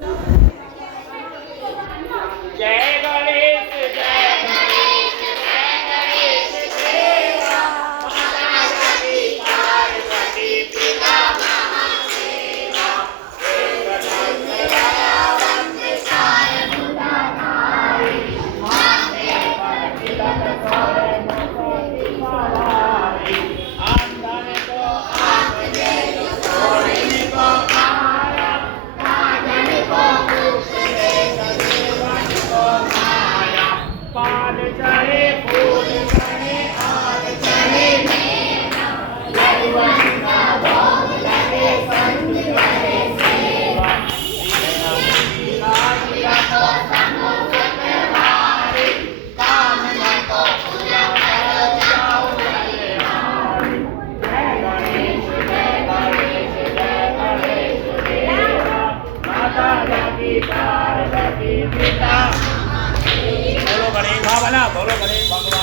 जय गणेश जय गणेश जय गणेश देवा माता गौरी पार्वती पिता महादेवा एक दंत चार भुजाधारी माथे पर तिलक सोए मुकुट सवारी अंधन को आँख दे सोने को काया राजन को मुख दे सदेवन को माया पान चढ़े फूल चढ़े आग चढ़े मेरा लड़ुआ का भोग लगे संत करे सेवा को समुख हारे कामना को पूरा कर जाओ बलिहारी जय गणेश जय गणेश देवा माता लगी पार्वती पिता बोलो गणेश भगवान बोलो गणेश भगवान